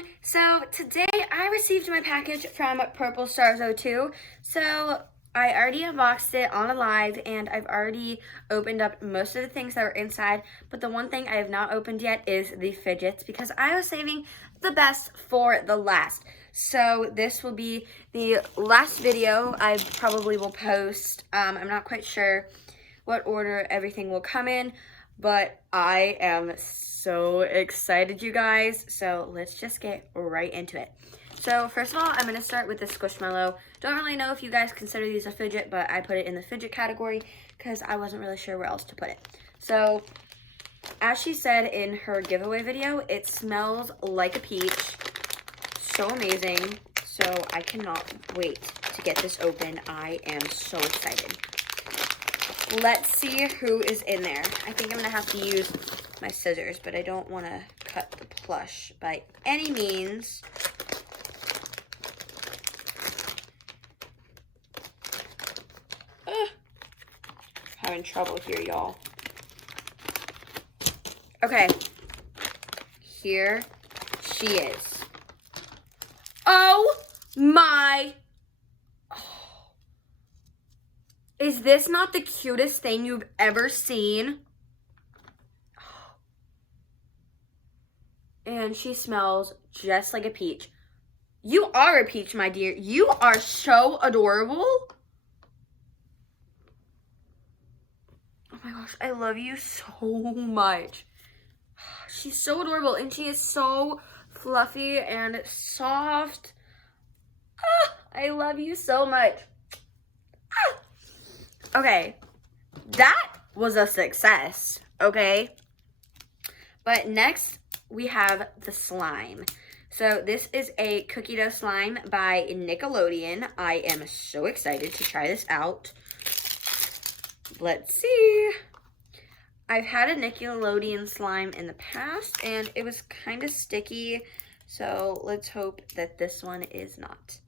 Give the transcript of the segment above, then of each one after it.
everyone. So today I received my package from Purple Stars 02. So I already unboxed it on a live and I've already opened up most of the things that were inside. But the one thing I have not opened yet is the Fidgets because I was saving the best for the last. So this will be the last video I probably will post. I'm not quite sure what order everything will come in, but I am so excited, you guys. So let's just get right into it. So first of all, I'm gonna start with the Squishmallow. Don't really know if you guys consider these a fidget, but I put it in the fidget category because I wasn't really sure where else to put it. So as she said in her giveaway video, it smells like a peach. So amazing. So I cannot wait to get this open. I am so excited. Let's see who is in there. I think I'm gonna have to use my scissors, but I don't want to cut the plush by any means. Having trouble here, y'all. Okay, here she is. Oh my. Is this not the cutest thing you've ever seen? And she smells just like a peach. You are a peach, my dear. You are so adorable. Oh my gosh, I love you so much. She's so adorable and she is so fluffy and soft. I love you so much. Okay, that was a success, okay? But next, we have the slime. So this is a cookie dough slime by Nickelodeon. I am so excited to try this out. Let's see. I've had a Nickelodeon slime in the past, and it was kind of sticky. So let's hope that this one is not.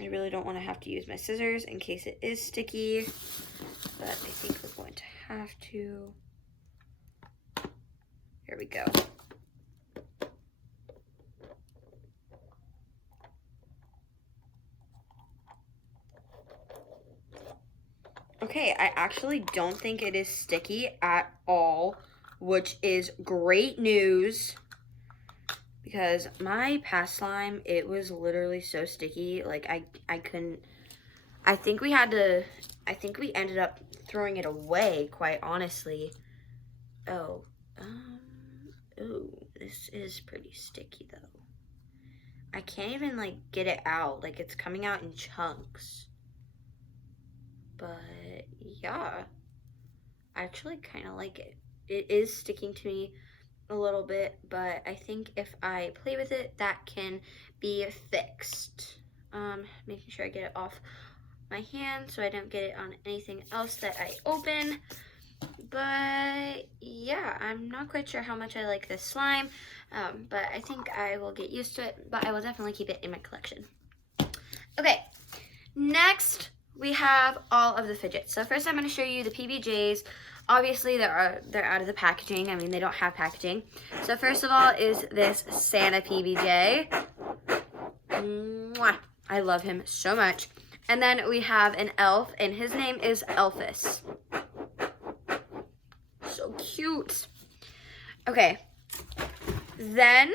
I really don't want to have to use my scissors in case it is sticky, but I think we're going to have to. Here we go. Okay, I actually don't think it is sticky at all, which is great news. Because my past slime, it was literally so sticky, like I couldn't, I think we ended up throwing it away, quite honestly. Oh, this is pretty sticky though. I can't even like get it out, like it's coming out in chunks. But yeah, I actually kind of like it. It is sticking to me a little bit, but I think if I play with it, that can be fixed. Making sure I get it off my hand so I don't get it on anything else that I open. But yeah, I'm not quite sure how much I like this slime, but I think I will get used to it, but I will definitely keep it in my collection. Okay, next we have all of the fidgets. So first I'm going to show you the PBJs. Obviously, they're out of the packaging. I mean, they don't have packaging. So first of all is this Santa PBJ. Mwah! I love him so much. And then we have an elf, and his name is Elphus. So cute. Okay. Then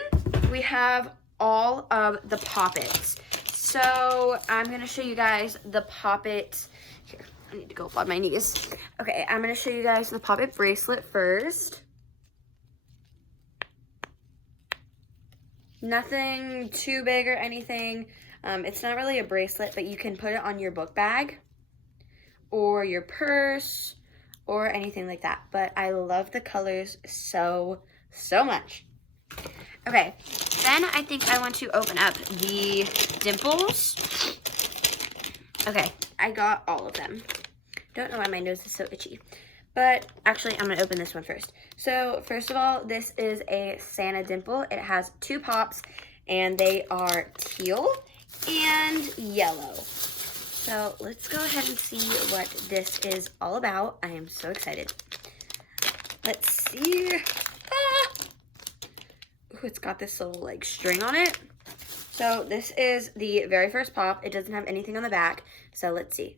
we have all of the Poppets. So I'm going to show you guys the Poppet. Here, I need to go up on my knees. Okay, I'm going to show you guys the Poppet bracelet first. Nothing too big or anything. It's not really a bracelet, but you can put it on your book bag or your purse or anything like that. But I love the colors so much. Okay, then I think I want to open up the dimples. Okay, I got all of them. Don't know why my nose is so itchy. But actually, I'm going to open this one first. So, first of all, this is a Santa dimple. It has 2 pops, and they are teal and yellow. So, let's go ahead and see what this is all about. I am so excited. Let's see. it's got this little like string on it. So this is the very first pop. It doesn't have anything on the back. So let's see.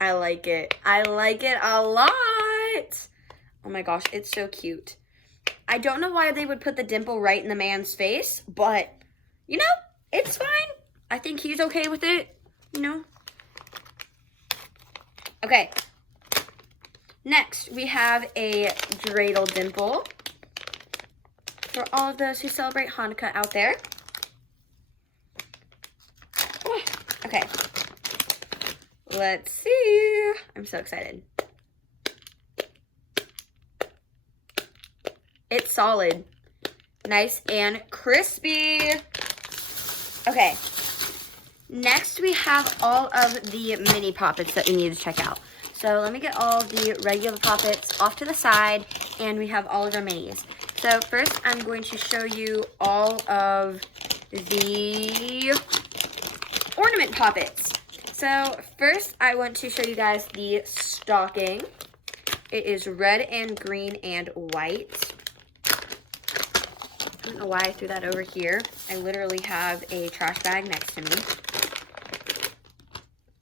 I like it. I like it a lot. Oh my gosh, it's so cute. I don't know why they would put the dimple right in the man's face, but, you know, it's fine. I think he's okay with it, you know. Okay. Next, we have a dreidel dimple for all of those who celebrate Hanukkah out there. Okay. Let's see. I'm so excited. It's solid. Nice and crispy. Okay. Next, we have all of the mini poppets that we need to check out. So let me get all the regular poppets off to the side, and we have all of our minis. So first, I'm going to show you all of the ornament poppets. So first, I want to show you guys the stocking. It is red and green and white. I don't know why I threw that over here. I literally have a trash bag next to me.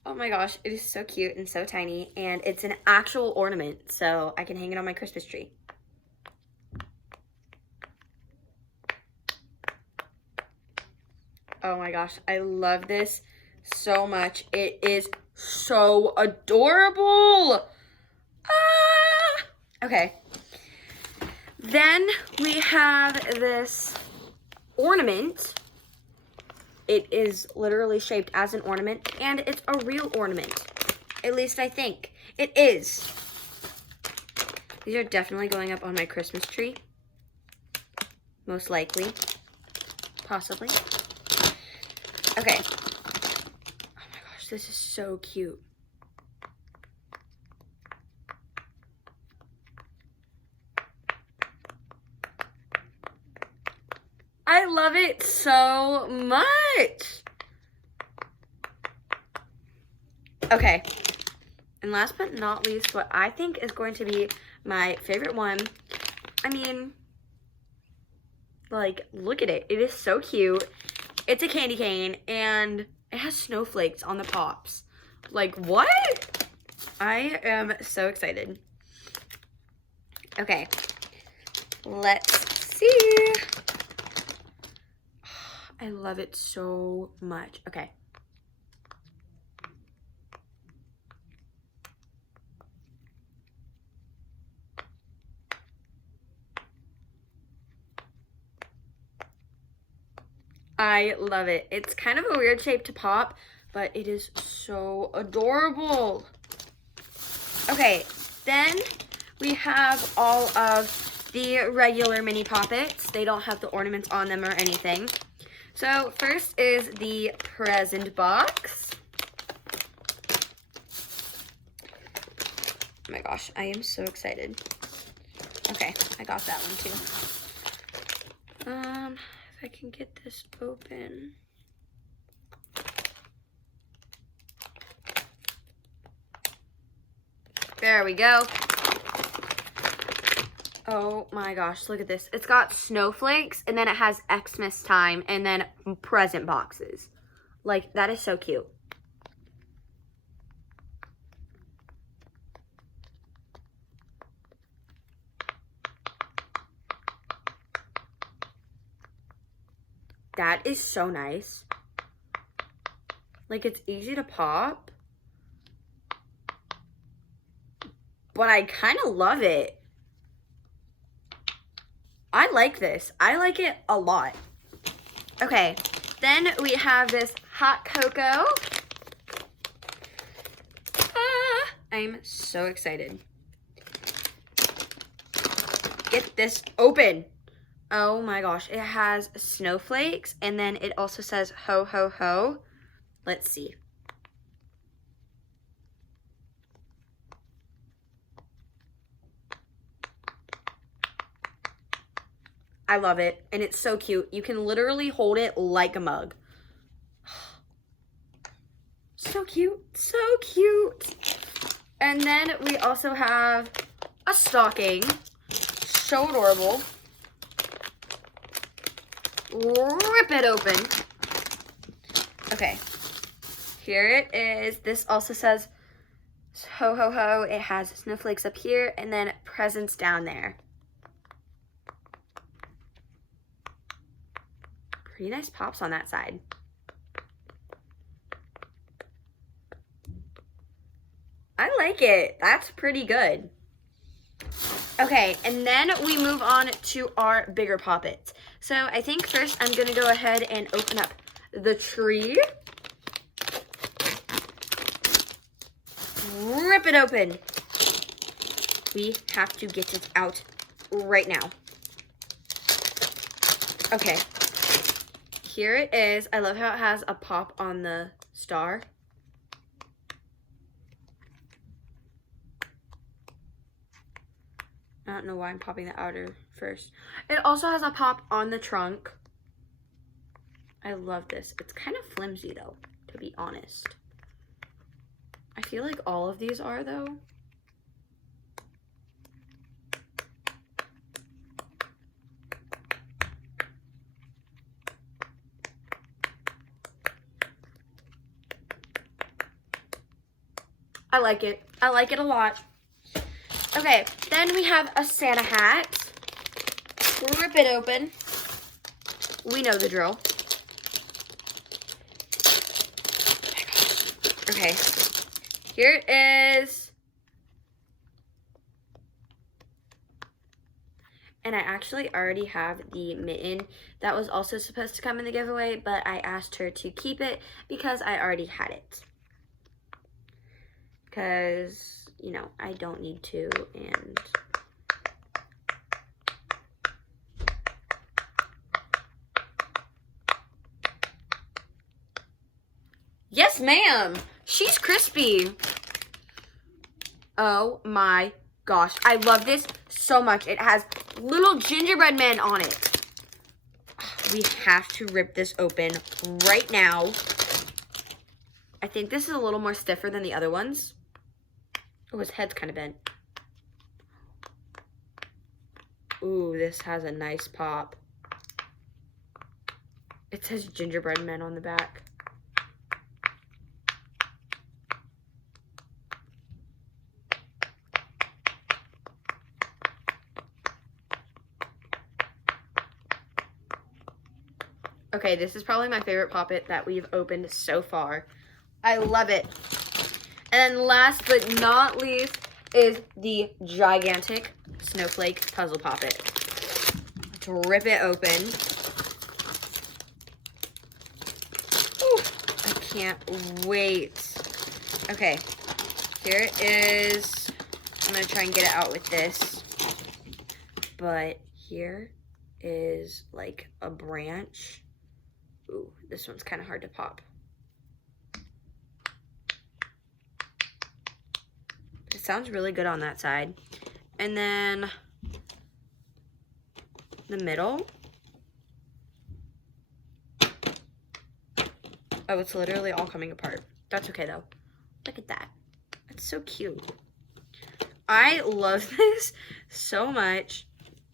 Oh my gosh, it is so cute and so tiny, and it's an actual ornament, so I can hang it on my Christmas tree. Oh my gosh, I love this so much. It is so adorable. Ah! Okay. Then we have this ornament. It is literally shaped as an ornament, and it's a real ornament. At least I think. It is. These are definitely going up on my Christmas tree. Most likely. Possibly. Okay. Oh my gosh, this is so cute. I love it so much. Okay. And last but not least, what I think is going to be my favorite one. I mean, like, look at it. It is so cute. It's a candy cane, and it has snowflakes on the pops. Like, what? I am so excited. Okay. Let's see. I love it so much. Okay. I love it. It's kind of a weird shape to pop, but it is so adorable. Okay, then we have all of the regular mini poppets. They don't have the ornaments on them or anything. So first is the present box. Oh my gosh, I am so excited. Okay, I got that one too. If I can get this open. There we go. Oh my gosh, look at this. It's got snowflakes, and then it has Xmas time, and then present boxes. Like, that is so cute. That is so nice. Like, it's easy to pop, but I kind of love it. I like this. I like it a lot. Okay, then we have this hot cocoa. I'm so excited. Get this open. Oh my gosh, it has snowflakes, and then it also says ho ho ho. Let's see. I love it, and it's so cute. You can literally hold it like a mug. So cute. So cute. And then we also have a stocking. So adorable. Rip it open. Okay. Here it is. This also says ho ho ho. It has snowflakes up here and then presents down there. Pretty nice pops on that side. I like it. That's pretty good. Okay, and then we move on to our bigger poppets. So I think first I'm gonna go ahead and open up the tree. Rip it open. We have to get it out right now. Okay, here it is. I love how it has a pop on the star. I don't know why I'm popping the outer first. It also has a pop on the trunk. I love this. It's kind of flimsy though, to be honest. I feel like all of these are though. I like it. I like it a lot. Okay, then we have a Santa hat. Rip it open. We know the drill. Okay, here it is. And I actually already have the mitten that was also supposed to come in the giveaway, but I asked her to keep it because I already had it. Because, you know, I don't need to, and yes, ma'am. She's crispy. Oh my gosh. I love this so much. It has little gingerbread men on it. We have to rip this open right now. I think this is a little more stiffer than the other ones. Oh, his head's kind of bent. Ooh, this has a nice pop. It says gingerbread men on the back. Okay, this is probably my favorite poppet that we've opened so far. I love it. And then last but not least is the gigantic snowflake puzzle poppet. Let's rip it open. Ooh, I can't wait. Okay, here it is. I'm gonna try and get it out with this. But here is like a branch. Ooh, this one's kind of hard to pop. It sounds really good on that side. And then the middle. Oh, it's literally all coming apart. That's okay though. Look at that. That's so cute. I love this so much.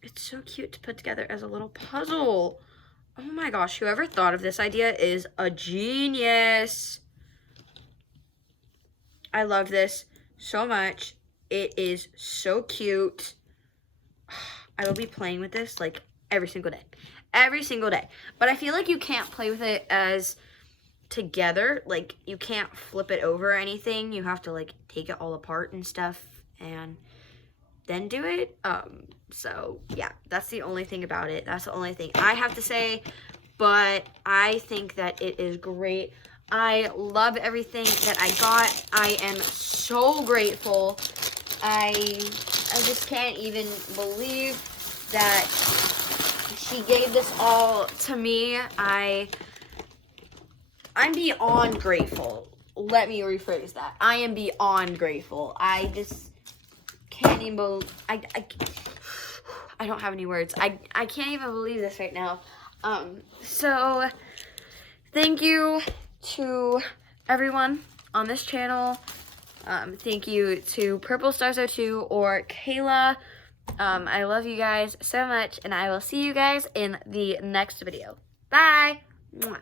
It's so cute to put together as a little puzzle. Oh my gosh, whoever thought of this idea is a genius. I love this so much. It is so cute. I will be playing with this like every single day. Every single day. But I feel like you can't play with it as together. Like you can't flip it over or anything. You have to like take it all apart and stuff and then do it. So yeah, that's the only thing about it. That's the only thing I have to say. But I think that it is great. I love everything that I got. I am so grateful. I just can't even believe that she gave this all to me. I'm beyond grateful. Let me rephrase that. I am beyond grateful. I just can't even believe. I don't have any words. I can't even believe this right now. So thank you to everyone on this channel. Thank you to Purple Stars 02 or Kayla. I love you guys so much, and I will see you guys in the next video. Bye! Mwah.